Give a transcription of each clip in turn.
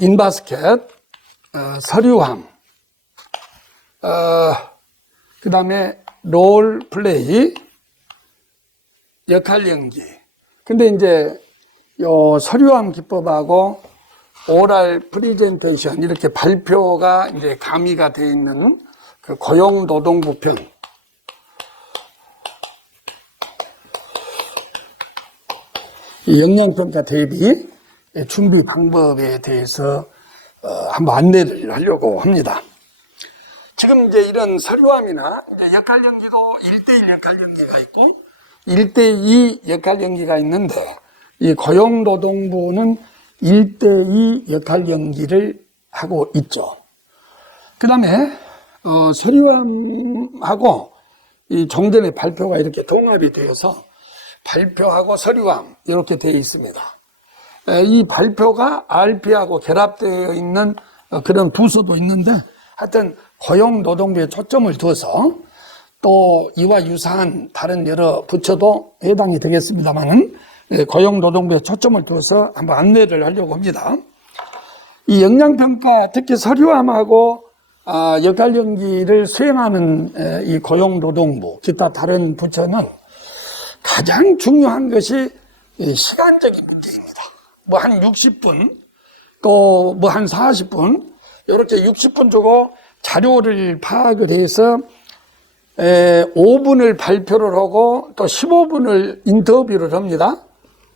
인바스켓, 서류함, 그 다음에 롤플레이, 역할 연기. 근데 이제 요 서류함 기법하고 오랄 프리젠테이션 이렇게 발표가 이제 가미가 되어 있는 그 고용노동부 편. 이 역량평가 대비 준비 방법에 대해서 한번 안내를 하려고 합니다. 지금 이제 이런 서류함이나 이제 역할 연기도 1대1 역할 연기가 있고 1대2 역할 연기가 있는데 이 고용노동부는 1대2 역할 연기를 하고 있죠. 그 다음에 서류함하고 이 종전의 발표가 이렇게 동합이 되어서 발표하고 서류함 이렇게 되어 있습니다. 이 발표가 RP하고 결합되어 있는 그런 부서도 있는데 하여튼 고용노동부에 초점을 두어서 또 이와 유사한 다른 여러 부처도 해당이 되겠습니다만은 고용노동부에 초점을 두어서 한번 안내를 하려고 합니다. 이 역량평가 특히 서류함하고 역할 연기를 수행하는 이 고용노동부 기타 다른 부처는 가장 중요한 것이 시간적인 문제입니다. 뭐 한 60분 또 뭐 한 40분 이렇게 60분 주고 자료를 파악을 해서 5분을 발표를 하고 또 15분을 인터뷰를 합니다.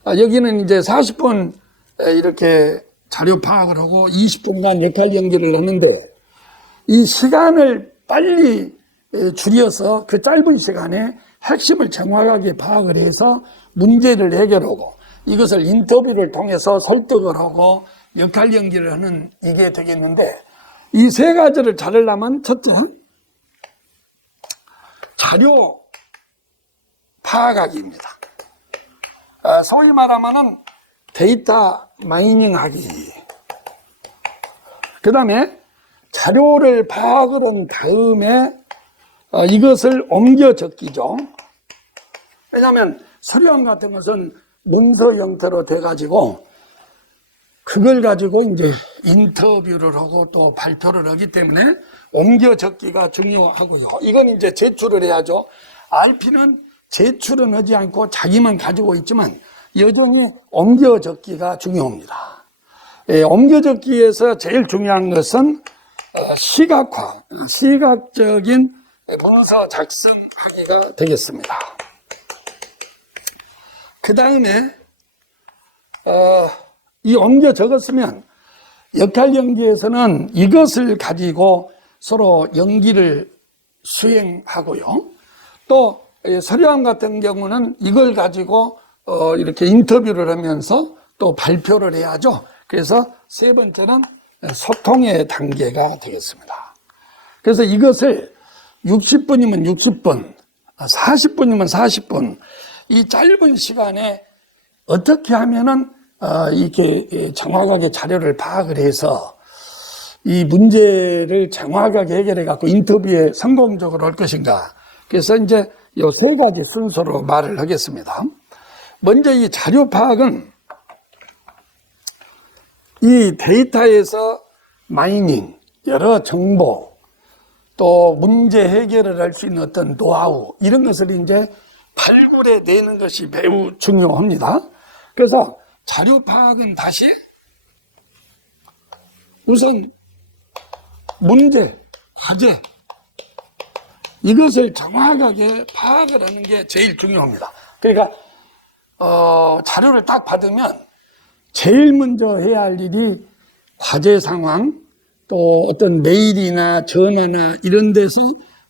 여기는 이제 40분 이렇게 자료 파악을 하고 20분간 역할 연기를 하는데 이 시간을 빨리 줄여서 그 짧은 시간에 핵심을 정확하게 파악을 해서 문제를 해결하고 이것을 인터뷰를 통해서 설득을 하고 역할 연기를 하는 이게 되겠는데 이 세 가지를 잘하려면 첫째, 자료 파악하기입니다. 소위 말하면은 데이터 마이닝 하기. 그 다음에 자료를 파악을 한 다음에 이것을 옮겨 적기죠. 왜냐하면 서류함 같은 것은 문서 형태로 돼가지고 그걸 가지고 이제 인터뷰를 하고 또 발표를 하기 때문에 옮겨 적기가 중요하고요. 이건 이제 제출을 해야죠. RP는 제출은 하지 않고 자기만 가지고 있지만 여전히 옮겨 적기가 중요합니다. 옮겨 적기에서 제일 중요한 것은 시각화, 시각적인 문서 작성하기가 되겠습니다. 그 다음에 이 옮겨 적었으면 역할 연기에서는 이것을 가지고 서로 연기를 수행하고요. 또 서류함 같은 경우는 이걸 가지고 이렇게 인터뷰를 하면서 또 발표를 해야죠. 그래서 세 번째는 소통의 단계가 되겠습니다. 그래서 이것을 60분이면 60분, 40분이면 40분, 이 짧은 시간에 어떻게 하면은 이렇게 정확하게 자료를 파악을 해서 이 문제를 정확하게 해결해 갖고 인터뷰에 성공적으로 할 것인가. 그래서 이제 이 세 가지 순서로 말을 하겠습니다. 먼저 이 자료 파악은 이 데이터에서 마이닝, 여러 정보, 또 문제 해결을 할 수 있는 어떤 노하우, 이런 것을 이제 발굴해 내는 것이 매우 중요합니다. 그래서 자료 파악은 다시 우선 문제, 과제, 이것을 정확하게 파악을 하는 게 제일 중요합니다. 그러니까 자료를 딱 받으면 제일 먼저 해야 할 일이 과제 상황, 또 어떤 메일이나 전화나 이런 데서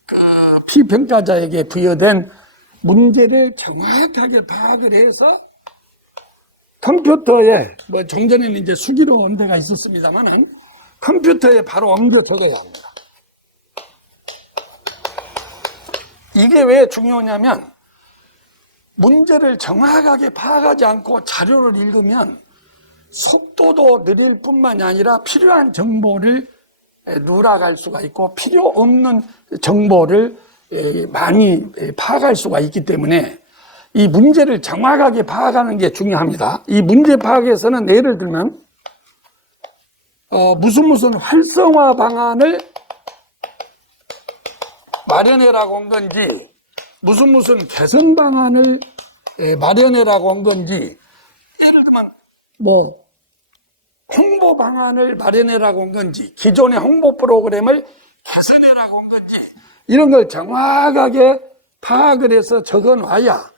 그 피평가자에게 부여된 문제를 정확하게 파악을 해서 컴퓨터에, 뭐 종전에는 이제 수기로 온 데가 있었습니다만 컴퓨터에 바로 옮겨 적어야 합니다. 이게 왜 중요하냐면 문제를 정확하게 파악하지 않고 자료를 읽으면 속도도 느릴 뿐만이 아니라 필요한 정보를 누락할 수가 있고 필요 없는 정보를 많이 파악할 수가 있기 때문에 이 문제를 정확하게 파악하는 게 중요합니다. 이 문제 파악에서는 예를 들면 무슨 활성화 방안을 마련해라고 한 건지, 무슨 개선 방안을 마련해라고 한 건지, 예를 들면 뭐 홍보 방안을 마련해라고 한 건지, 기존의 홍보 프로그램을 개선해라고 한 건지, 이런 걸 정확하게 파악을 해서 적어놔야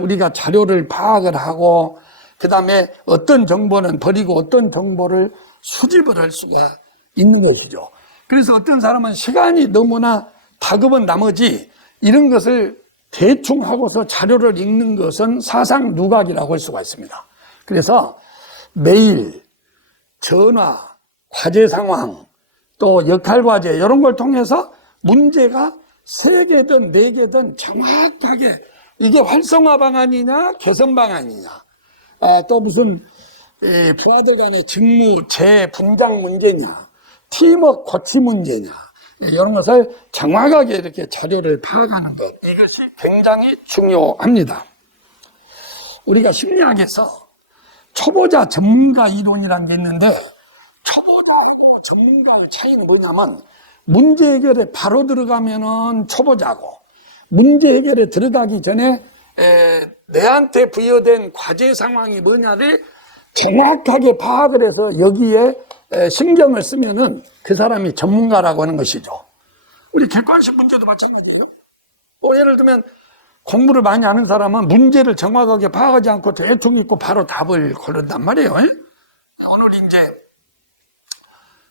우리가 자료를 파악을 하고, 그 다음에 어떤 정보는 버리고 어떤 정보를 수집을 할 수가 있는 것이죠. 그래서 어떤 사람은 시간이 너무나 다급한 나머지 이런 것을 대충 하고서 자료를 읽는 것은 사상 누각이라고 할 수가 있습니다. 그래서 메일, 전화, 과제 상황, 또 역할 과제 이런 걸 통해서 문제가 3개든 4개든 정확하게 이게 활성화 방안이냐 개선 방안이냐, 또 무슨 부하들 간의 직무 재분장 문제냐, 팀워크 고치 문제냐, 이런 것을 정확하게 이렇게 자료를 파악하는 것, 이것이 굉장히 중요합니다. 우리가 심리학에서 초보자 전문가 이론이라는 게 있는데, 초보자하고 전문가의 차이는 뭐냐면, 문제 해결에 바로 들어가면은 초보자고, 문제 해결에 들어가기 전에 내한테 부여된 과제 상황이 뭐냐를 정확하게 파악을 해서 여기에 신경을 쓰면은 그 사람이 전문가라고 하는 것이죠. 우리 객관식 문제도 마찬가지예요. 예를 들면 공부를 많이 하는 사람은 문제를 정확하게 파악하지 않고 대충 읽고 바로 답을 고른단 말이에요. 오늘 이제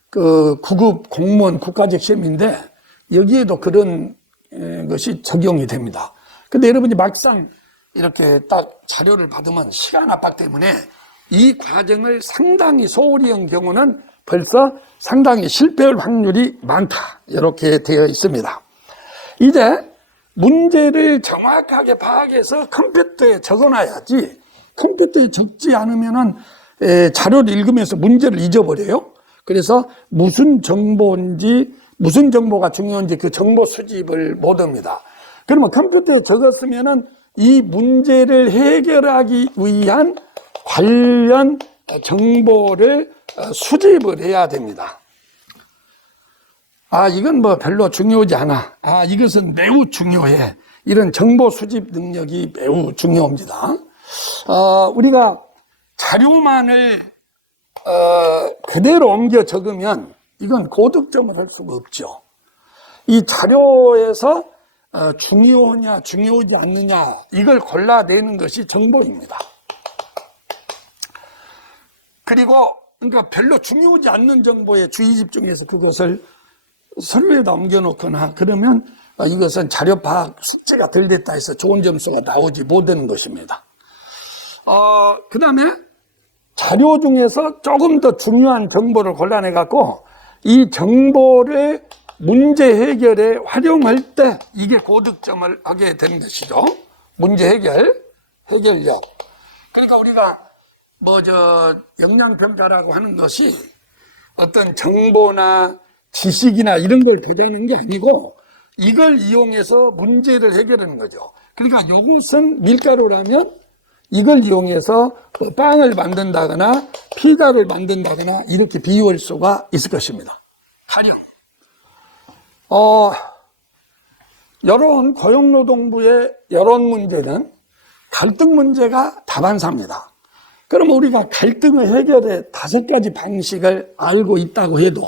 그 9급 공무원 국가직 시험인데 여기에도 그런 것이 적용이 됩니다. 근데 여러분이 막상 이렇게 딱 자료를 받으면 시간 압박 때문에 이 과정을 상당히 소홀히 한 경우는 벌써 상당히 실패할 확률이 많다, 이렇게 되어 있습니다. 이제 문제를 정확하게 파악해서 컴퓨터에 적어놔야지, 컴퓨터에 적지 않으면은 자료를 읽으면서 문제를 잊어버려요. 그래서 무슨 정보인지, 무슨 정보가 중요한지 그 정보 수집을 못합니다. 그러면 컴퓨터에 적었으면은 이 문제를 해결하기 위한 관련 정보를 수집을 해야 됩니다. 이건 뭐 별로 중요하지 않아. 이것은 매우 중요해. 이런 정보 수집 능력이 매우 중요합니다. 우리가 자료만을 그대로 옮겨 적으면 이건 고득점을 할 수가 없죠. 이 자료에서 중요하냐 중요하지 않느냐 이걸 골라내는 것이 정보입니다. 그리고 그러니까 별로 중요하지 않는 정보에 주의 집중해서 그것을 서류에다 옮겨놓거나 그러면 이것은 자료 파악 숙제가 덜 됐다 해서 좋은 점수가 나오지 못하는 것입니다. 그 다음에 자료 중에서 조금 더 중요한 정보를 골라내 갖고 이 정보를 문제 해결에 활용할 때 이게 고득점을 하게 되는 것이죠. 문제 해결력. 그러니까 우리가 역량평가라고 하는 것이 어떤 정보나 지식이나 이런 걸 대대하는 게 아니고 이걸 이용해서 문제를 해결하는 거죠. 그러니까 이것은 밀가루라면 이걸 이용해서 빵을 만든다거나 피자를 만든다거나 이렇게 비유할 수가 있을 것입니다. 가령 여론 고용노동부의 여론 문제는 갈등 문제가 다반사입니다. 그러면 우리가 갈등의 해결의 5가지 방식을 알고 있다고 해도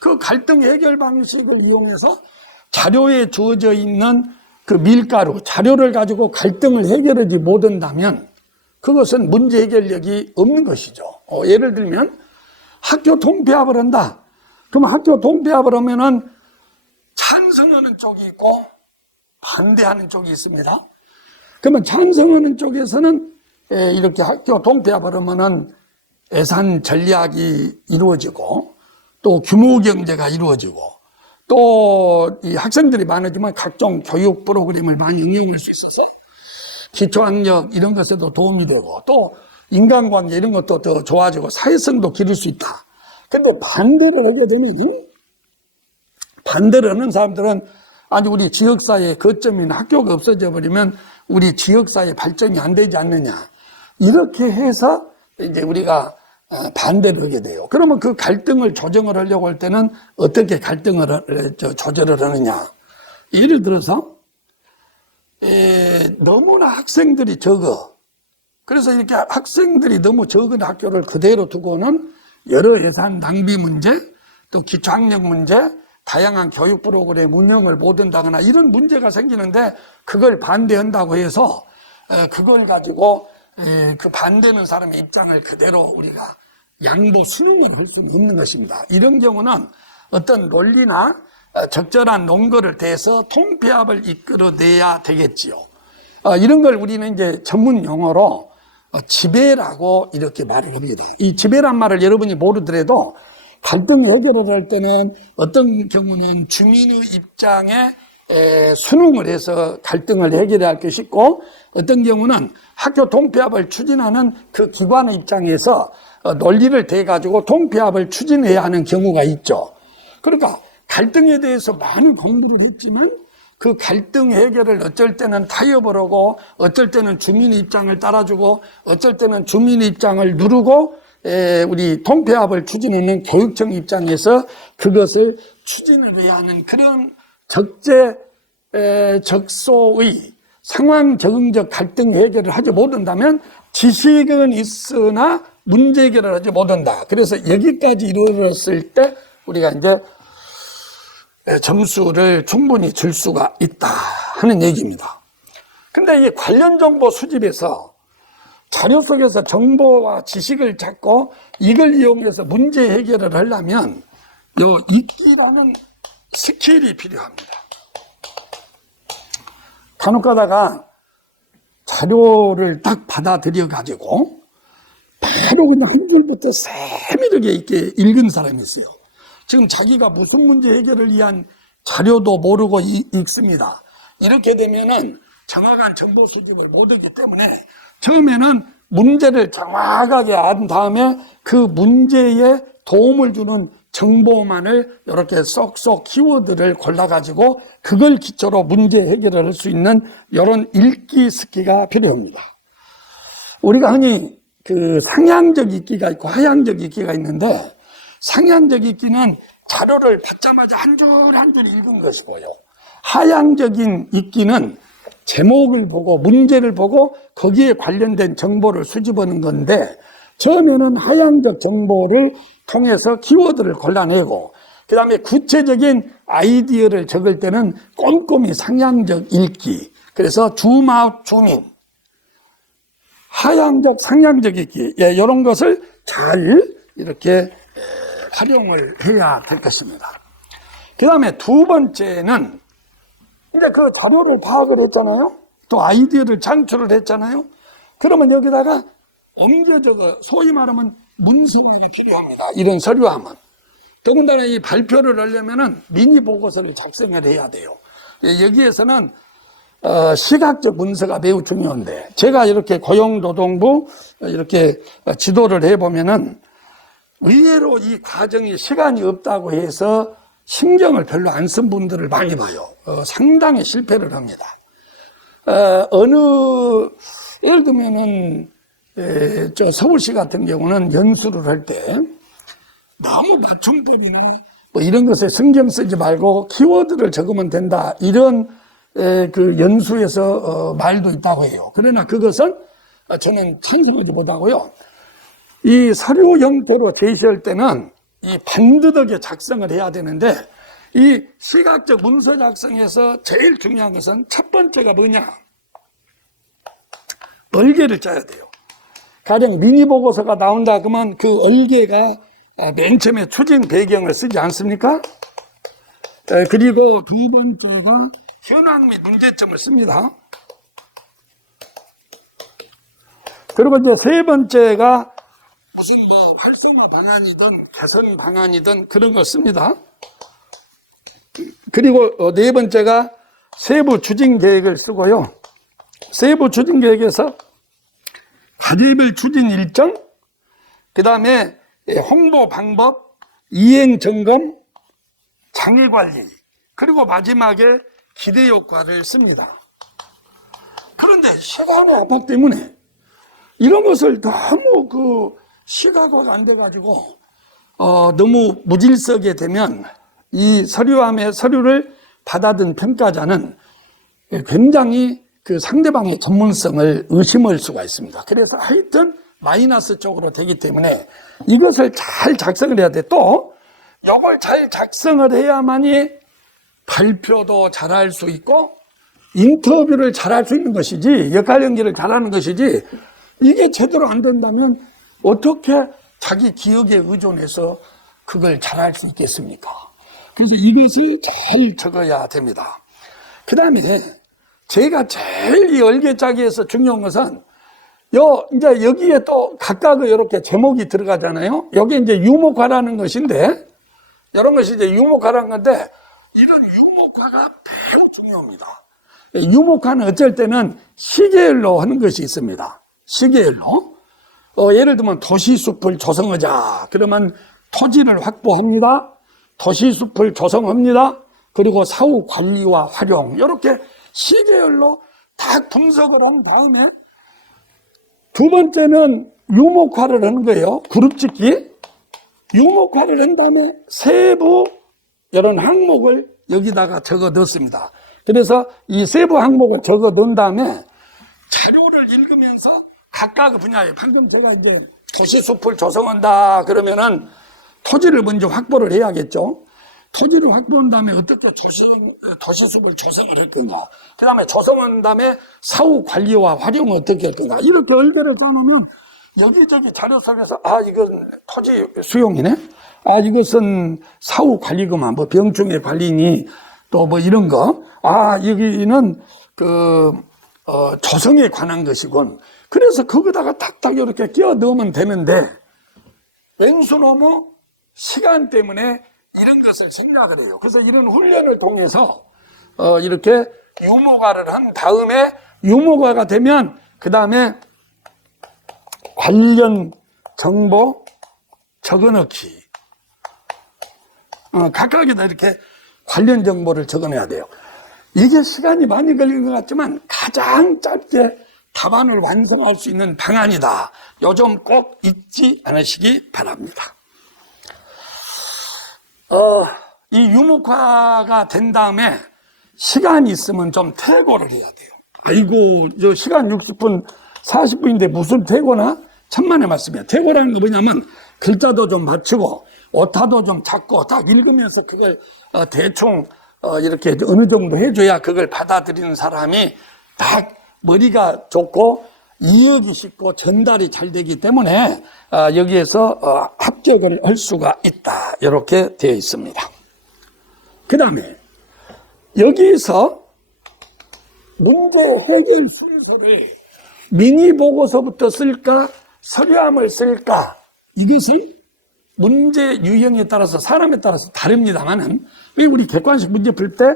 그 갈등 해결 방식을 이용해서 자료에 주어져 있는 그 밀가루, 자료를 가지고 갈등을 해결하지 못한다면 그것은 문제 해결력이 없는 것이죠. 예를 들면 학교 통폐합을 한다. 그럼 학교 통폐합을 하면은 찬성하는 쪽이 있고 반대하는 쪽이 있습니다. 그러면 찬성하는 쪽에서는 이렇게 학교 통폐합을 하면은 예산 전략이 이루어지고 또 규모 경제가 이루어지고 또 이 학생들이 많아지면 각종 교육 프로그램을 많이 응용할 수 있어서 기초학력 이런 것에도 도움이 되고 또 인간관계 이런 것도 더 좋아지고 사회성도 기를 수 있다. 그런데 반대를 하게 되면 반대를 하는 사람들은 아니 우리 지역사회의 거점인 학교가 없어져 버리면 우리 지역사회 발전이 안 되지 않느냐 이렇게 해서 이제 우리가 반대를 하게 돼요. 그러면 그 갈등을 조정을 하려고 할 때는 어떻게 갈등을 조절을 하느냐. 예를 들어서 너무나 학생들이 적어. 그래서 이렇게 학생들이 너무 적은 학교를 그대로 두고는 여러 예산 낭비 문제, 또 기초학력 문제, 다양한 교육 프로그램 운영을 못 한다거나 이런 문제가 생기는데 그걸 반대한다고 해서 그걸 가지고 그 반대하는 사람의 입장을 그대로 우리가 양보 수용할 수는 없는 것입니다. 이런 경우는 어떤 논리나 적절한 논거를 대해서 통폐합을 이끌어내야 되겠지요. 이런 걸 우리는 이제 전문 용어로 지배라고 이렇게 말을 합니다. 이 지배란 말을 여러분이 모르더라도 갈등 해결을 할 때는 어떤 경우는 주민의 입장에 순응을 해서 갈등을 해결해야 할 것이 있고, 어떤 경우는 학교 통폐합을 추진하는 그 기관의 입장에서 논리를 대가지고 통폐합을 추진해야 하는 경우가 있죠. 그러니까 갈등에 대해서 많은 공부를 했지만 그 갈등 해결을 어쩔 때는 타협을 하고 어쩔 때는 주민의 입장을 따라주고 어쩔 때는 주민의 입장을 누르고 우리 통폐합을 추진하는 교육청 입장에서 그것을 추진을 해야 하는 그런 적소의 상황 적응적 갈등 해결을 하지 못한다면 지식은 있으나 문제 해결을 하지 못한다. 그래서 여기까지 이루어졌을 때 우리가 이제 점수를 충분히 줄 수가 있다 하는 얘기입니다. 근데 이 관련 정보 수집에서 자료 속에서 정보와 지식을 찾고 이걸 이용해서 문제 해결을 하려면 요 읽기라는 스킬이 필요합니다. 간혹 가다가 자료를 딱 받아들여 가지고 바로 그냥 한 줄부터 세밀하게 있게 읽은 사람이 있어요. 지금 자기가 무슨 문제 해결을 위한 자료도 모르고 읽습니다. 이렇게 되면은 정확한 정보 수집을 못하기 때문에 처음에는 문제를 정확하게 안 다음에 그 문제에 도움을 주는 정보만을 이렇게 쏙쏙 키워드를 골라가지고 그걸 기초로 문제 해결을 할 수 있는 이런 읽기 스킬가 필요합니다. 우리가 흔히 그 상향적 읽기가 있고 하향적 읽기가 있는데 상향적 읽기는 자료를 받자마자 한 줄 한 줄 읽은 것이고요. 하향적인 읽기는 제목을 보고 문제를 보고 거기에 관련된 정보를 수집하는 건데 처음에는 하향적 정보를 통해서 키워드를 골라내고 그 다음에 구체적인 아이디어를 적을 때는 꼼꼼히 상향적 읽기, 그래서 줌아웃 줌인, 하향적 상향적 읽기, 이런 것을 잘 이렇게 활용을 해야 될 것입니다. 그 다음에 두 번째는 이제 그 자료를 파악을 했잖아요. 또 아이디어를 창출을 했잖아요. 그러면 여기다가 옮겨 적어 소위 말하면 문서가 필요합니다. 이런 서류하면. 더군다나 이 발표를 하려면은 미니 보고서를 작성을 해야 돼요. 여기에서는 시각적 문서가 매우 중요한데 제가 이렇게 고용노동부 이렇게 지도를 해보면은 의외로 이 과정이 시간이 없다고 해서 신경을 별로 안 쓴 분들을 많이 봐요. 상당히 실패를 합니다. 예를 들면은, 저 서울시 같은 경우는 연수를 할 때 너무 맞춤법이나 뭐 이런 것에 신경 쓰지 말고 키워드를 적으면 된다. 이런 그 연수에서 말도 있다고 해요. 그러나 그것은 저는 찬성하지 못하고요. 이 서류 형태로 제시할 때는 이 반듯하게 작성을 해야 되는데 이 시각적 문서 작성에서 제일 중요한 것은 첫 번째가 뭐냐? 얼개를 짜야 돼요. 가령 미니 보고서가 나온다 그러면 그 얼개가 맨 처음에 추진 배경을 쓰지 않습니까? 그리고 두 번째가 현황 및 문제점을 씁니다. 그리고 이제 세 번째가 무슨 뭐 활성화 방안이든 개선 방안이든 그런 거 씁니다. 그리고 네 번째가 세부 추진 계획을 쓰고요. 세부 추진 계획에서 과제별 추진 일정, 그 다음에 홍보 방법, 이행 점검, 장애 관리, 그리고 마지막에 기대 효과를 씁니다. 그런데 시간의 압박 때문에 이런 것을 너무 시각화가 안 돼가지고 너무 무질서게 되면 이 서류함의 서류를 받아든 평가자는 굉장히 그 상대방의 전문성을 의심할 수가 있습니다. 그래서 하여튼 마이너스 쪽으로 되기 때문에 이것을 잘 작성을 해야 돼. 또 이걸 잘 작성을 해야만이 발표도 잘할 수 있고 인터뷰를 잘할 수 있는 것이지, 역할 연기를 잘하는 것이지, 이게 제대로 안 된다면 어떻게 자기 기억에 의존해서 그걸 잘할 수 있겠습니까? 그래서 이것을 잘 적어야 됩니다. 그 다음에 제가 제일 이 얼개짜기에서 중요한 것은 이제 여기에 또 각각 이렇게 제목이 들어가잖아요. 여기 이제 유목화라는 것인데, 이런 것이 이제 유목화라는 건데, 이런 유목화가 매우 중요합니다. 유목화는 어쩔 때는 시계열로 하는 것이 있습니다. 시계열로. 예를 들면 도시숲을 조성하자. 그러면 토지를 확보합니다. 도시숲을 조성합니다. 그리고 사후 관리와 활용. 이렇게 시계열로 딱 분석을 한 다음에 두 번째는 유목화를 하는 거예요. 그룹 짓기. 유목화를 한 다음에 세부 이런 항목을 여기다가 적어 넣습니다. 그래서 이 세부 항목을 적어 놓은 다음에 자료를 읽으면서 각각 분야에, 방금 제가 이제 도시숲을 조성한다 그러면은 토지를 먼저 확보를 해야겠죠. 토지를 확보한 다음에 어떻게 도시숲을 조성을 할 건가. 그 다음에 조성한 다음에 사후 관리와 활용을 어떻게 할 건가. 이렇게 얼개를 써놓으면 여기저기 자료 속에서 이건 토지 수용이네. 이것은 사후 관리구만. 뭐 병충해 관리니 또 뭐 이런 거. 여기는 조성에 관한 것이군. 그래서 거기다가 탁탁 이렇게 끼워 넣으면 되는데 왼수너무 시간 때문에 이런 것을 생략을 해요. 그래서 이런 훈련을 통해서 이렇게 유목화를 한 다음에 유목화가 되면 그 다음에 관련 정보 적어넣기. 각각에다 이렇게 관련 정보를 적어내야 돼요. 이게 시간이 많이 걸리는 것 같지만 가장 짧게 답안을 완성할 수 있는 방안이다. 요 점 꼭 잊지 않으시기 바랍니다. 이 유목화가 된 다음에 시간이 있으면 좀 퇴고를 해야 돼요. 저 시간 60분, 40분인데 무슨 퇴고나? 천만의 말씀이야. 퇴고라는 거 뭐냐면 글자도 좀 맞추고 오타도 좀 잡고 딱 읽으면서 그걸 대충 이렇게 어느 정도 해줘야 그걸 받아들이는 사람이 딱 머리가 좋고 이해하기 쉽고 전달이 잘 되기 때문에 여기에서 합격을 할 수가 있다. 이렇게 되어 있습니다. 그 다음에 여기서 문제 해결 순서를 미니 보고서부터 쓸까 서류함을 쓸까, 이것은 문제 유형에 따라서 사람에 따라서 다릅니다만은, 왜 우리 객관식 문제 풀 때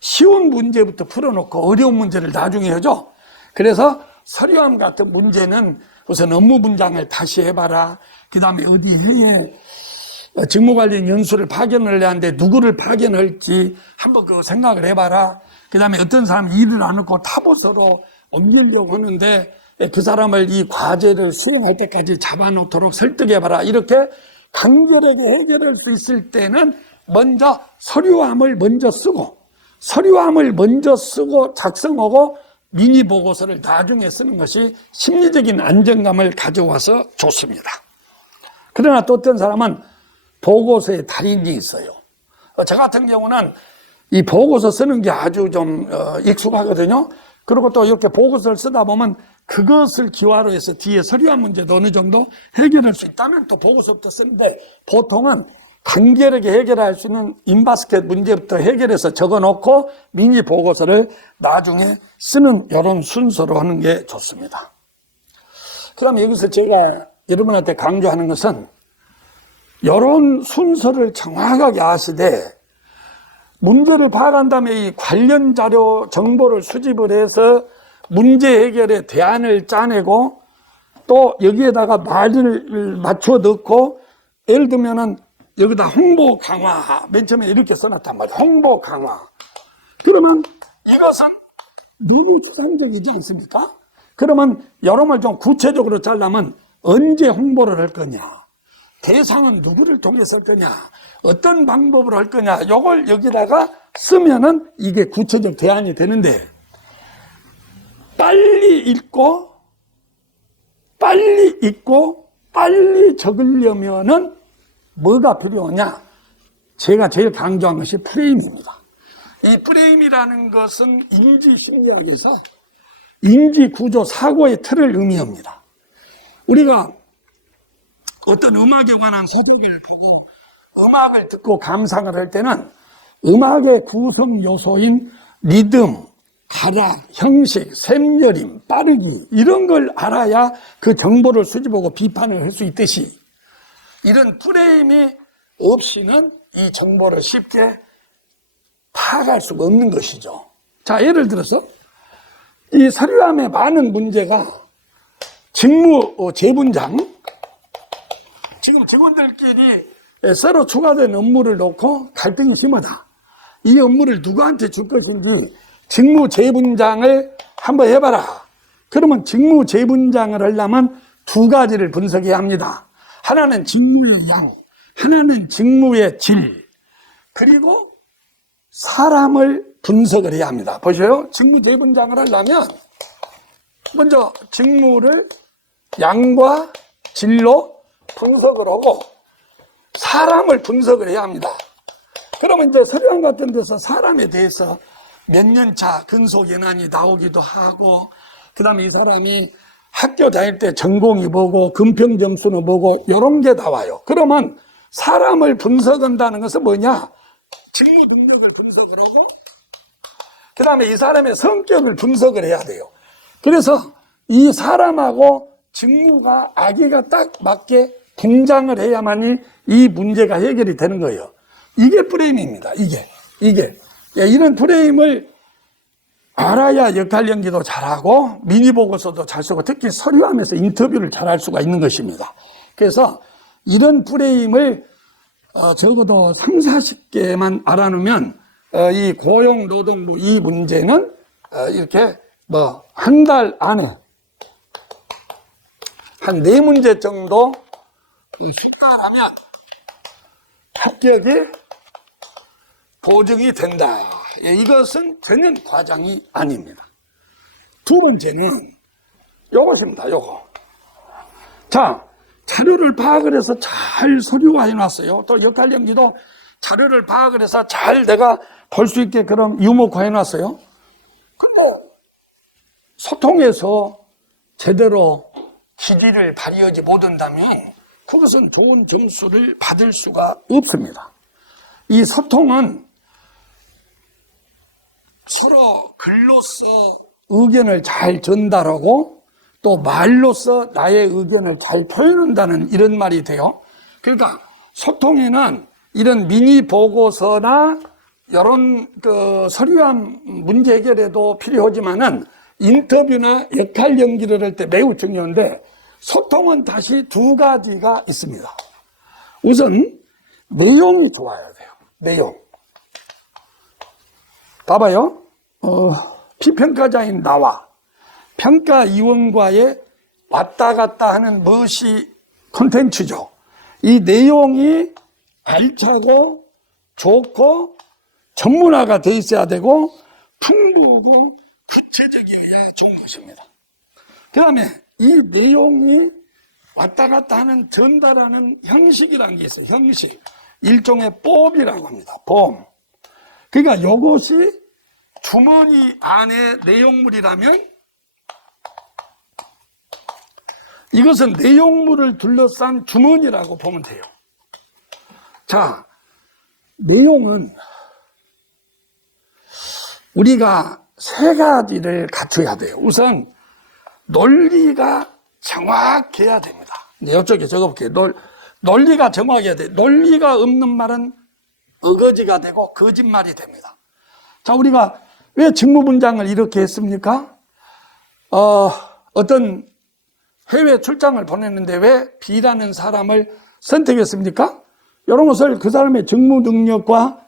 쉬운 문제부터 풀어놓고 어려운 문제를 나중에 하죠. 그래서 서류함 같은 문제는 우선 업무 분장을 다시 해봐라. 그 다음에 어디 해에 직무 관련 연수를 파견을 해야 하는데 누구를 파견할지 한번 그 생각을 해봐라. 그 다음에 어떤 사람이 일을 안 하고 타부서로 옮기려고 하는데 그 사람을 이 과제를 수행할 때까지 잡아놓도록 설득해봐라. 이렇게 간결하게 해결할 수 있을 때는 먼저 서류함을 먼저 쓰고 작성하고 미니 보고서를 나중에 쓰는 것이 심리적인 안정감을 가져와서 좋습니다. 그러나 또 어떤 사람은 보고서의 달인이 있어요. 저 같은 경우는 이 보고서 쓰는 게 아주 좀 익숙하거든요. 그리고 또 이렇게 보고서를 쓰다 보면 그것을 기화로 해서 뒤에 서류함 문제도 어느 정도 해결할 수 있다면 또 보고서부터 쓰는데, 보통은 간결하게 해결할 수 있는 인바스켓 문제부터 해결해서 적어놓고 미니 보고서를 나중에 쓰는 이런 순서로 하는 게 좋습니다. 그럼 여기서 제가 여러분한테 강조하는 것은 이런 순서를 정확하게 아시되 문제를 파악한 다음에 이 관련 자료 정보를 수집을 해서 문제 해결에 대안을 짜내고 또 여기에다가 말을 맞춰 넣고, 예를 들면은 여기다 홍보 강화 맨 처음에 이렇게 써놨단 말이에요. 홍보 강화. 그러면 이것은 너무 추상적이지 않습니까? 그러면 여러분 좀 구체적으로 짜려면 언제 홍보를 할 거냐, 대상은 누구를 통해서 할 거냐, 어떤 방법으로 할 거냐, 요걸 여기다가 쓰면은 이게 구체적 대안이 되는데, 빨리 읽고 빨리 적으려면은 뭐가 필요하냐? 제가 제일 강조한 것이 프레임입니다. 이 프레임이라는 것은 인지심리학에서 인지구조 사고의 틀을 의미합니다. 우리가 어떤 음악에 관한 서적을 보고 음악을 듣고 감상을 할 때는 음악의 구성 요소인 리듬, 가락, 형식, 샘여림, 빠르기 이런 걸 알아야 그 정보를 수집하고 비판을 할 수 있듯이 이런 프레임이 없이는 이 정보를 쉽게 파악할 수가 없는 것이죠. 자, 예를 들어서 이 서류함의 많은 문제가 직무 재분장, 지금 직원들끼리 새로 추가된 업무를 놓고 갈등이 심하다. 이 업무를 누구한테 줄 것인지 직무 재분장을 한번 해봐라. 그러면 직무 재분장을 하려면 두 가지를 분석해야 합니다. 하나는 직무의 양, 하나는 직무의 질, 그리고 사람을 분석을 해야 합니다. 보세요. 직무 재분장을 하려면 먼저 직무를 양과 질로 분석을 하고 사람을 분석을 해야 합니다. 그러면 이제 서류함 같은 데서 사람에 대해서 몇 년차 근속연한이 나오기도 하고, 그 다음에 이 사람이 학교 다닐 때 전공이 뭐고 금평 점수는 뭐고 이런 게 나와요. 그러면 사람을 분석한다는 것은 뭐냐? 직무 능력을 분석을 하고 그 다음에 이 사람의 성격을 분석을 해야 돼요. 그래서 이 사람하고 직무가 아기가 딱 맞게 분장을 해야만이 이 문제가 해결이 되는 거예요. 이게 프레임입니다. 이게 이런 프레임을 알아야 역할 연기도 잘하고 미니 보고서도 잘 쓰고 특히 서류함에서 인터뷰를 잘할 수가 있는 것입니다. 그래서 이런 프레임을 적어도 3, 40개만 알아놓으면 이 고용노동부 이 문제는 이렇게 뭐 한 달 안에 한 4문제 정도 숙달하면 합격이 보증이 된다. 이것은 전혀 과장이 아닙니다. 두 번째는 요것입니다. 요거. 자, 자료를 파악을 해서 잘 서류화해 놨어요. 또 역할 연기도 자료를 파악을 해서 잘 내가 볼 수 있게 그럼 유목화해 놨어요. 근데 소통에서 제대로 기질을 발휘하지 못한다면 그것은 좋은 점수를 받을 수가 없습니다. 이 소통은 서로 글로써 의견을 잘 전달하고 또 말로써 나의 의견을 잘 표현한다는 이런 말이 돼요. 그러니까 소통에는 이런 미니 보고서나 이런 서류함 문제 해결에도 필요하지만은 인터뷰나 역할 연기를 할 때 매우 중요한데 소통은 다시 두 가지가 있습니다. 우선 내용이 좋아야 돼요. 내용. 봐봐요. 피평가자인 나와 평가위원과의 왔다 갔다 하는 무엇이 콘텐츠죠. 이 내용이 알차고 좋고 전문화가 돼 있어야 되고 풍부하고 구체적이어야 좋은 것입니다. 그 다음에 이 내용이 왔다 갔다 하는 전달하는 형식이라는 게 있어요. 형식. 일종의 뽐이라고 합니다. 뽐. 그러니까 이것이 주머니 안에 내용물이라면 이것은 내용물을 둘러싼 주머니라고 보면 돼요. 자, 내용은 우리가 세 가지를 갖춰야 돼요. 우선 논리가 정확해야 됩니다. 이제 이쪽에 적어볼게요. 논리가 정확해야 돼요. 논리가 없는 말은 어거지가 되고 거짓말이 됩니다. 자, 우리가 왜 직무분장을 이렇게 했습니까? 어떤 해외 출장을 보냈는데 왜 B라는 사람을 선택했습니까? 이런 것을 그 사람의 직무 능력과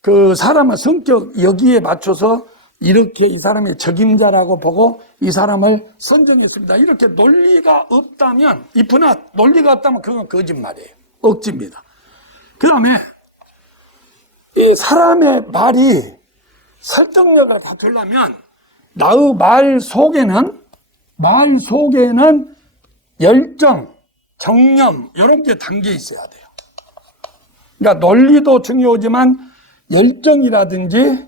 그 사람의 성격 여기에 맞춰서 이렇게 이 사람의 적임자라고 보고 이 사람을 선정했습니다. 이렇게 논리가 없다면, 이프나 논리가 없다면 그건 거짓말이에요. 억지입니다. 그 다음에 이 사람의 말이 설득력을 갖추려면 나의 말 속에는 열정, 정념 이런 게 담겨 있어야 돼요. 그러니까 논리도 중요하지만 열정이라든지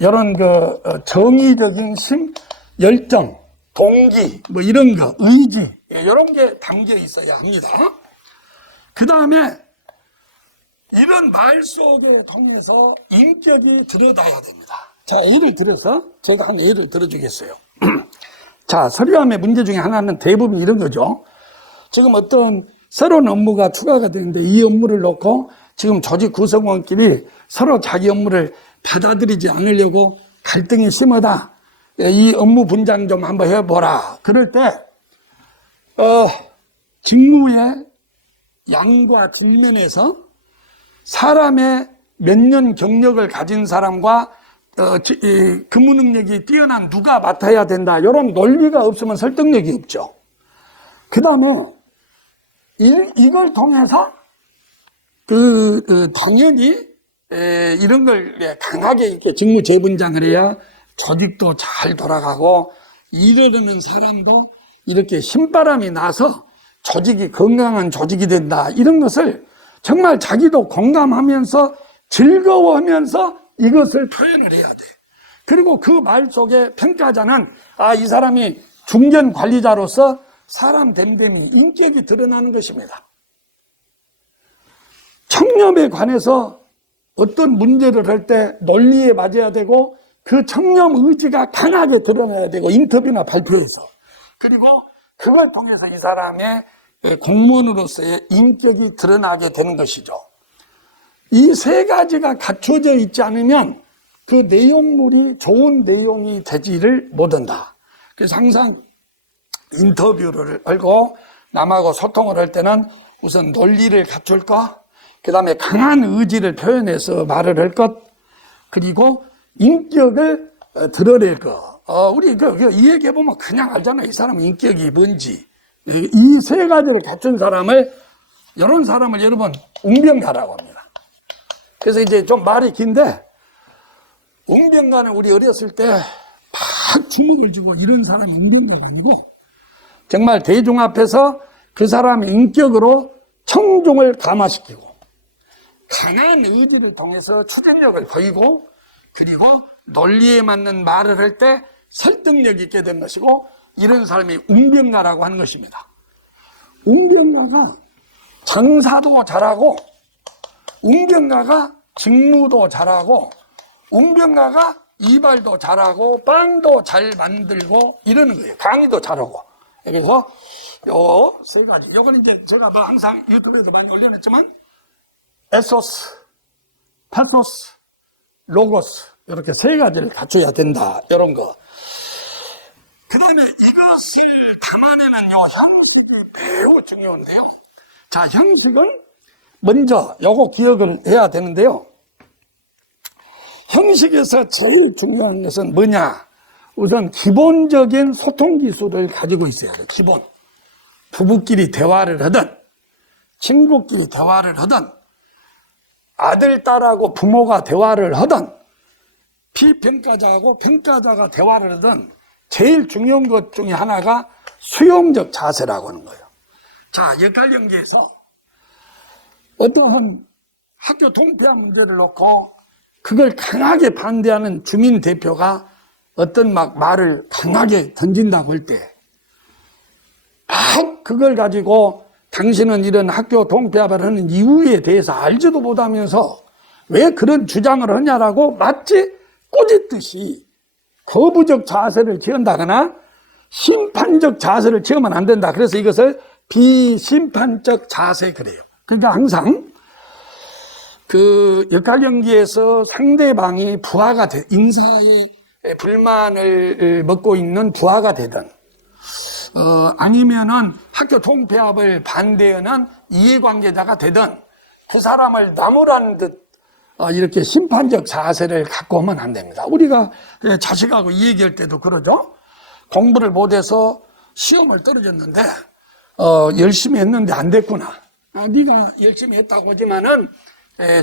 이런 정의적인 열정, 동기 뭐 이런 거, 의지 이런 게 담겨 있어야 합니다. 그 다음에 이런 말 속을 통해서 인격이 드러나야 됩니다. 자, 예를 들어서 제가 한 예를 들어주겠어요. 자, 서류함의 문제 중에 하나는 대부분 이런 거죠. 지금 어떤 새로운 업무가 추가가 되는데 이 업무를 놓고 지금 조직 구성원끼리 서로 자기 업무를 받아들이지 않으려고 갈등이 심하다. 이 업무 분장 좀 한번 해보라. 그럴 때 직무의 양과 뒷면에서 사람의 몇 년 경력을 가진 사람과 근무 능력이 뛰어난 누가 맡아야 된다. 이런 논리가 없으면 설득력이 없죠. 그 다음에 이걸 통해서 당연히 이런 걸 강하게 이렇게 직무 재분장을 해야 조직도 잘 돌아가고 일하는 사람도 이렇게 힘바람이 나서 조직이 건강한 조직이 된다. 이런 것을 정말 자기도 공감하면서 즐거워하면서 이것을 표현을 해야 돼. 그리고 그 말 속에 평가자는 이 사람이 중견 관리자로서 사람 됨됨이 인격이 드러나는 것입니다. 청렴에 관해서 어떤 문제를 할 때 논리에 맞아야 되고 그 청렴 의지가 강하게 드러나야 되고 인터뷰나 발표에서 그리고 그걸 통해서 이 사람의 공무원으로서의 인격이 드러나게 되는 것이죠. 이 세 가지가 갖춰져 있지 않으면 그 내용물이 좋은 내용이 되지를 못한다. 그래서 항상 인터뷰를 하고 남하고 소통을 할 때는 우선 논리를 갖출 것, 그 다음에 강한 의지를 표현해서 말을 할 것, 그리고 인격을 드러낼 것. 우리 이 얘기해보면 그냥 알잖아요. 이 사람 인격이 뭔지. 이 세 가지를 갖춘 사람을, 이런 사람을 여러분 웅변가라고 합니다. 그래서 이제 좀 말이 긴데, 웅변가는 우리 어렸을 때 막 주먹을 쥐고 이런 사람이 웅변가가 아니고, 정말 대중 앞에서 그 사람의 인격으로 청중을 감화시키고, 강한 의지를 통해서 추진력을 보이고, 그리고 논리에 맞는 말을 할 때 설득력 있게 된 것이고, 이런 사람이 웅변가라고 하는 것입니다. 웅변가가 장사도 잘하고, 웅변가가 직무도 잘하고, 웅변가가 이발도 잘하고, 빵도 잘 만들고, 이러는 거예요. 강의도 잘하고. 그래서 요 세 가지. 요건 이제 제가 뭐 항상 유튜브에도 많이 올려놨지만, 에소스, 파토스, 로고스. 이렇게 세 가지를 갖춰야 된다. 이런 거. 그 다음에 이것을 담아내는 요 형식이 매우 중요한데요. 자, 형식은 먼저 요거 기억을 해야 되는데요. 형식에서 제일 중요한 것은 뭐냐? 우선 기본적인 소통 기술을 가지고 있어야 돼요. 기본. 부부끼리 대화를 하든, 친구끼리 대화를 하든, 아들, 딸하고 부모가 대화를 하든, 피평가자하고 평가자가 대화를 하든, 제일 중요한 것 중에 하나가 수용적 자세라고 하는 거예요. 자, 역할 연계에서 어떠한 학교 통폐합 문제를 놓고 그걸 강하게 반대하는 주민 대표가 어떤 말을 강하게 던진다고 할 때, 그걸 가지고 당신은 이런 학교 통폐합을 하는 이유에 대해서 알지도 못하면서 왜 그런 주장을 하냐라고 마치 꾸짖듯이 거부적 자세를 취한다거나 심판적 자세를 취하면 안 된다. 그래서 이것을 비심판적 자세 그래요. 그러니까 항상 그 역할 연기에서 상대방이 부하가 인사에 불만을 먹고 있는 부하가 되든, 아니면은 학교 통폐합을 반대하는 이해관계자가 되든, 그 사람을 나무라는 듯 이렇게 심판적 자세를 갖고 오면 안 됩니다. 우리가 자식하고 얘기할 때도 그러죠. 공부를 못해서 시험을 떨어졌는데 열심히 했는데 안 됐구나. 네가 열심히 했다고 하지만은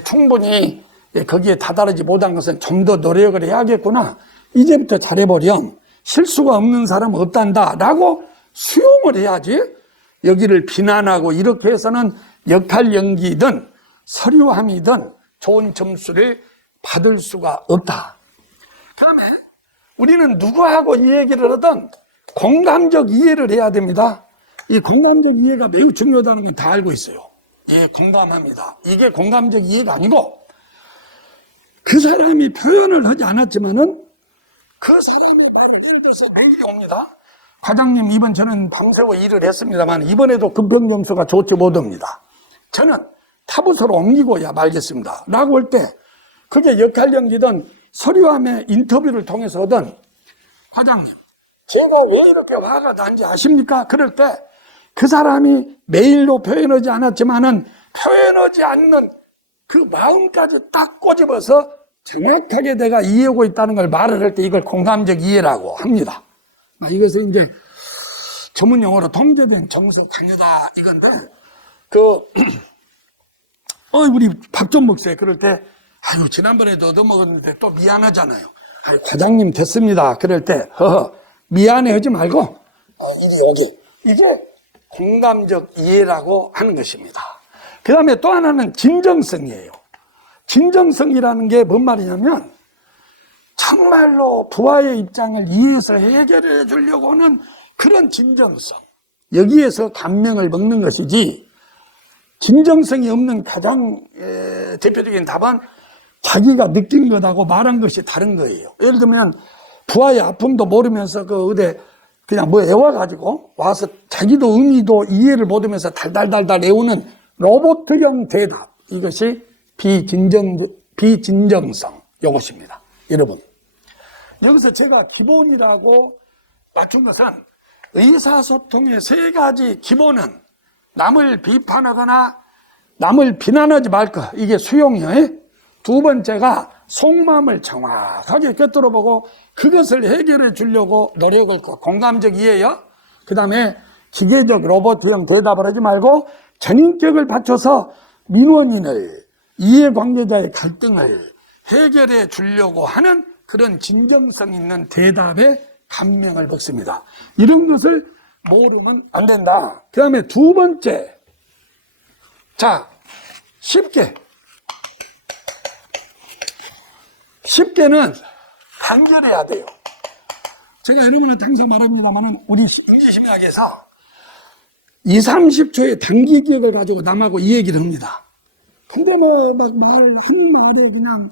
충분히 거기에 다다르지 못한 것은 좀 더 노력을 해야겠구나. 이제부터 잘해보렴. 실수가 없는 사람은 없단다 라고 수용을 해야지, 여기를 비난하고 이렇게 해서는 역할 연기든 서류함이든 좋은 점수를 받을 수가 없다. 다음에 우리는 누구하고 이 얘기를 하든 공감적 이해를 해야 됩니다. 이 공감적 이해가 매우 중요하다는 건 다 알고 있어요. 예, 공감합니다. 이게 공감적 이해가 아니고, 그 사람이 표현을 하지 않았지만은 그 사람의 말을 읽어서 메일이 옵니다. 과장님, 이번 저는 밤새고 일을 했습니다만 이번에도 급평점수가 좋지 못합니다. 저는 타부서로 옮기고야 말겠습니다 라고 할 때, 그게 역할 연기든 서류함의 인터뷰를 통해서 하든, 과장님, 제가 왜 이렇게 화가 난지 아십니까? 그럴 때 그 사람이 메일로 표현하지 않았지만은 표현하지 않는 그 마음까지 딱 꼬집어서 정확하게 내가 이해하고 있다는 걸 말을 할 때 이걸 공감적 이해라고 합니다. 이것은 이제 전문 용어로 통제된 정서 강요다 이건데, 우리 박전 목사님 그럴 때, 지난번에도 얻어먹었는데 또 미안하잖아요. 과장님 됐습니다. 그럴 때, 미안해 하지 말고, 이게 공감적 이해라고 하는 것입니다. 그 다음에 또 하나는 진정성이에요. 진정성이라는 게 뭔 말이냐면, 정말로 부하의 입장을 이해해서 해결해 주려고 하는 그런 진정성. 여기에서 감명을 먹는 것이지, 진정성이 없는 가장 대표적인 답은 자기가 느낀 것하고 말한 것이 다른 거예요. 예를 들면 부하의 아픔도 모르면서 그냥 애와가지고 와서 자기도 의미도 이해를 못하면서 달달달달 애우는 로봇형 대답. 이것이 비진정성. 이것입니다. 여러분, 여기서 제가 기본이라고 맞춘 것은 의사소통의 세 가지 기본은 남을 비판하거나 남을 비난하지 말 것. 이게 수용이에요. 두 번째가 속마음을 정확하게 꿰뚫어 보고 그것을 해결해 주려고 노력을 거. 공감적 이해요. 그 다음에 기계적 로봇형 대답을 하지 말고 전인격을 받쳐서 민원인을, 이해관계자의 갈등을 해결해 주려고 하는 그런 진정성 있는 대답에 감명을 먹습니다. 이런 것을 모르면 안 된다. 그 다음에 두 번째, 쉽게는 간결해야 돼요. 제가 여러분한테 항상 말합니다만, 우리 인지심리학에서 20-30초의 단기 기억을 가지고 남하고 이 얘기를 합니다. 근데 한 말에 그냥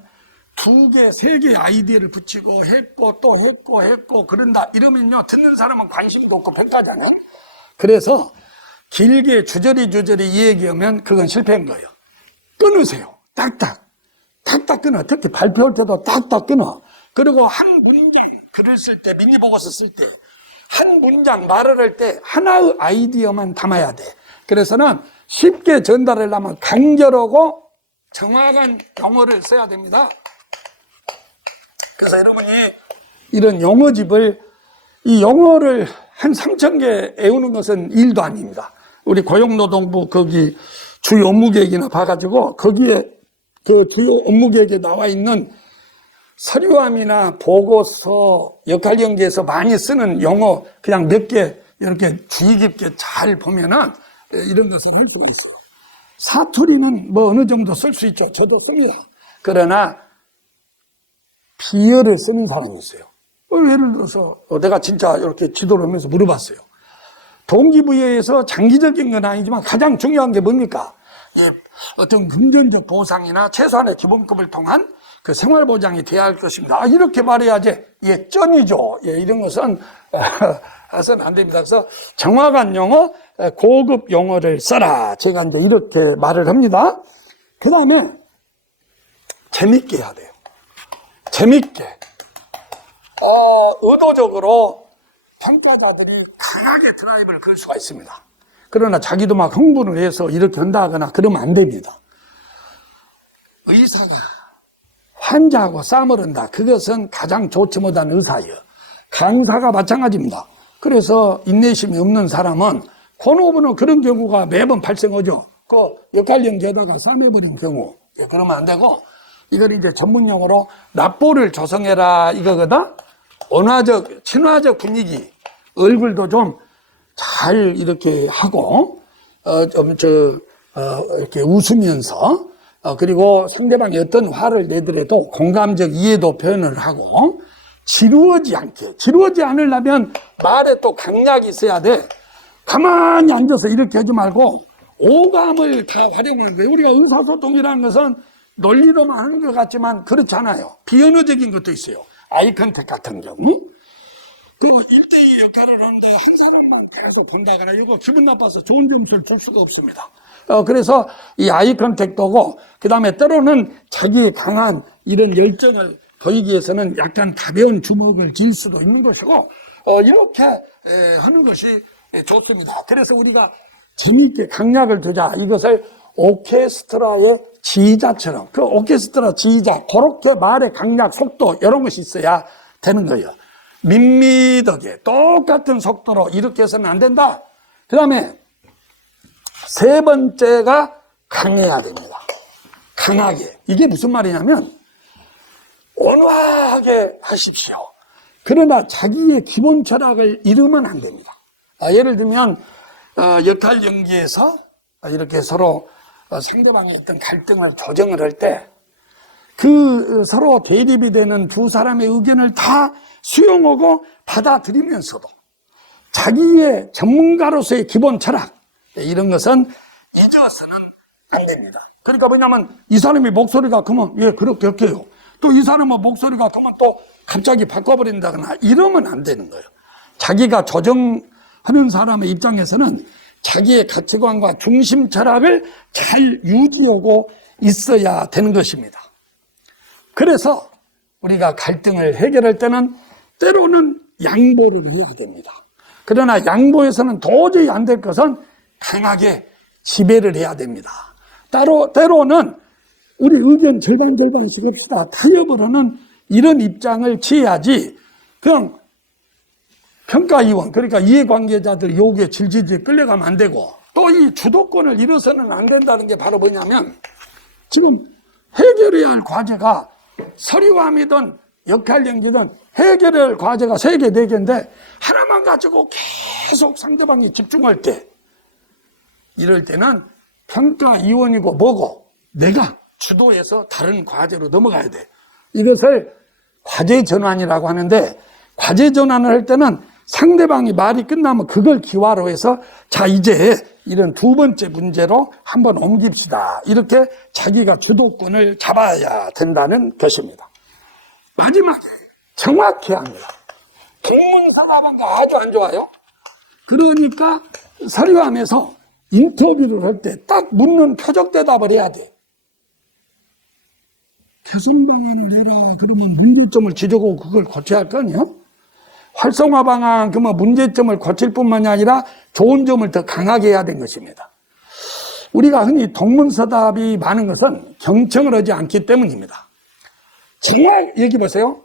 2개, 3개 아이디어를 붙이고 했고 또 했고 그런다 이러면요, 듣는 사람은 관심도 없고 백과장해. 그래서 길게 주저리 이 얘기하면 그건 실패한 거예요. 끊으세요. 딱딱 끊어. 특히 발표할 때도 딱딱 끊어. 그리고 한 문장 글을 쓸 때, 미니 보고서 쓸 때 한 문장 말을 할 때 하나의 아이디어만 담아야 돼. 그래서는 쉽게 전달하려면 간결하고 정확한 용어를 써야 됩니다. 그래서 여러분이 이런 용어집을, 이 용어를 한 3,000개 외우는 것은 일도 아닙니다. 우리 고용노동부 거기 주요 업무계획이나 봐가지고 거기에 그 주요 업무계획에 나와 있는 서류함이나 보고서, 역할연기에서 많이 쓰는 용어 그냥 몇 개 이렇게 주의 깊게 잘 보면은 이런 것을 할 수가 있어요. 사투리는 어느 정도 쓸 수 있죠. 저도 씁니다. 그러나 비열을 쓰는 사람이 있어요. 예를 들어서 내가 진짜 이렇게 지도를 하면서 물어봤어요. 동기부여에서 장기적인 건 아니지만 가장 중요한 게 뭡니까? 어떤 금전적 보상이나 최소한의 기본급을 통한 그 생활보장이 돼야 할 것입니다. 이렇게 말해야지. 쩐이죠. 이런 것은 해서는 안 됩니다. 그래서 정확한 용어, 고급 용어를 써라. 제가 이제 이렇게 말을 합니다. 그 다음에 재밌게 해야 돼요. 재밌게. 의도적으로 평가자들이 강하게 드라이브를 걸 수가 있습니다. 그러나 자기도 막 흥분을 해서 이렇게 한다거나 그러면 안 됩니다. 의사가 환자하고 싸먹는다. 그것은 가장 좋지 못한 의사예요. 강사가 마찬가지입니다. 그래서 인내심이 없는 사람은 권오분은 그런 경우가 매번 발생하죠. 그 역할연계에다가 싸매버린 경우. 그러면 안 되고, 이걸 이제 전문용어로 납보를 조성해라 이거거든. 언어적, 친화적 분위기, 얼굴도 좀 잘 이렇게 하고, 이렇게 웃으면서, 그리고 상대방이 어떤 화를 내더라도 공감적 이해도 표현을 하고, 지루하지 않으려면 말에 또 강약이 있어야 돼. 가만히 앉아서 이렇게 하지 말고, 오감을 다 활용하는 거예요. 우리가 의사소통이라는 것은 논리로만 하는 것 같지만 그렇지 않아요. 비언어적인 것도 있어요. 아이 컨택 같은 경우. 그 1대2 역할을 하는데 한 사람만 계속 본다거나 이거 기분 나빠서 좋은 점수를 줄 수가 없습니다. 그래서 이 아이 컨택도고, 그 다음에 때로는 자기의 강한 이런 열정을 보이기 위해서는 약간 가벼운 주먹을 쥘 수도 있는 것이고, 이렇게 하는 것이 좋습니다. 그래서 우리가 재미있게 강약을 두자. 이것을 오케스트라의 지휘자처럼, 그 오케스트라 지휘자, 그렇게 말의 강약, 속도, 이런 것이 있어야 되는 거예요. 밋밋하게 똑같은 속도로 이렇게 해서는 안 된다. 그 다음에 세 번째가 강해야 됩니다. 강하게. 이게 무슨 말이냐면 온화하게 하십시오. 그러나 자기의 기본 철학을 잃으면 안 됩니다. 예를 들면 역할 연기에서 이렇게 서로 상대방의 어떤 갈등을 조정을 할 때 그 서로 대립이 되는 두 사람의 의견을 다 수용하고 받아들이면서도 자기의 전문가로서의 기본 철학, 이런 것은 잊어서는 안 됩니다. 그러니까 뭐냐면 이 사람이 목소리가 크면 예 그렇게 할게요. 또 이 사람은 목소리가 크면 또 갑자기 바꿔버린다거나 이러면 안 되는 거예요. 자기가 조정하는 사람의 입장에서는 자기의 가치관과 중심 철학을 잘 유지하고 있어야 되는 것입니다. 그래서 우리가 갈등을 해결할 때는 때로는 양보를 해야 됩니다. 그러나 양보해서는 도저히 안 될 것은 강하게 지배를 해야 됩니다. 때로는 우리 의견 절반씩 합시다. 타협을 하는 이런 입장을 취해야지 그냥 평가위원, 그러니까 이해관계자들 요구에 질질질 끌려가면 안 되고, 또 이 주도권을 잃어서는 안 된다는 게 바로 뭐냐면 지금 해결해야 할 과제가 서류함이든 역할연기든 해결해야 할 과제가 3개, 4개인데 하나만 가지고 계속 상대방이 집중할 때, 이럴 때는 평가위원이고 뭐고 내가 주도해서 다른 과제로 넘어가야 돼. 이것을 과제 전환이라고 하는데, 과제 전환을 할 때는 상대방이 말이 끝나면 그걸 기화로 해서 자 이제 이런 두 번째 문제로 한번 옮깁시다. 이렇게 자기가 주도권을 잡아야 된다는 것입니다. 마지막에 정확해야 합니다. 동문서답한가 아주 안 좋아요. 그러니까 서류함에서 인터뷰를 할 때 딱 묻는 표적 대답을 해야 돼. 개선 방안을 내라 그러면 문제점을 지적하고 그걸 고쳐야 할 거 아니야? 활성화 방안 그러면 문제점을 고칠 뿐만이 아니라 좋은 점을 더 강하게 해야 되는 것입니다. 우리가 흔히 동문서답이 많은 것은 경청을 하지 않기 때문입니다. 정말 얘기 보세요.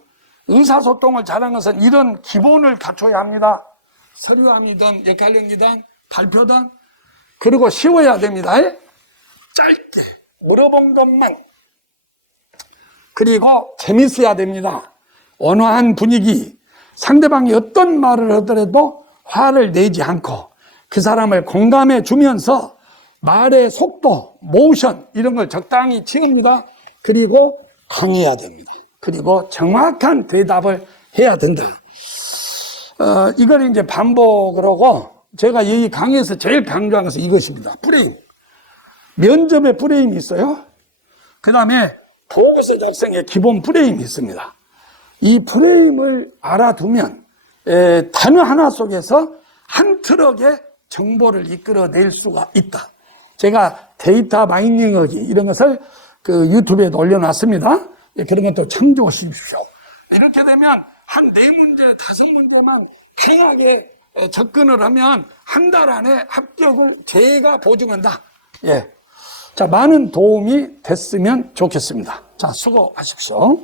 의사소통을 잘하는 것은 이런 기본을 갖춰야 합니다. 서류함이든 역할연기든 발표든. 그리고 쉬워야 됩니다. 짧게 물어본 것만. 그리고 재밌어야 됩니다. 온화한 분위기. 상대방이 어떤 말을 하더라도 화를 내지 않고 그 사람을 공감해 주면서 말의 속도, 모션 이런 걸 적당히 채웁니다. 그리고 강해야 됩니다. 그리고 정확한 대답을 해야 된다. 이걸 이제 반복을 하고, 제가 이 강의에서 제일 강조한 것은 이것입니다. 프레임. 면접에 프레임이 있어요. 그 다음에 보고서 작성에 기본 프레임이 있습니다. 이 프레임을 알아두면 단어 하나 속에서 한 트럭의 정보를 이끌어낼 수가 있다. 제가 데이터 마이닝하기 이런 것을 그 유튜브에 올려놨습니다. 그런 것도 참조하십시오. 이렇게 되면 한 4문제, 5문제만 강하게 접근을 하면 한 달 안에 합격을 제가 보증한다. 예. 자, 많은 도움이 됐으면 좋겠습니다. 자, 수고하십시오.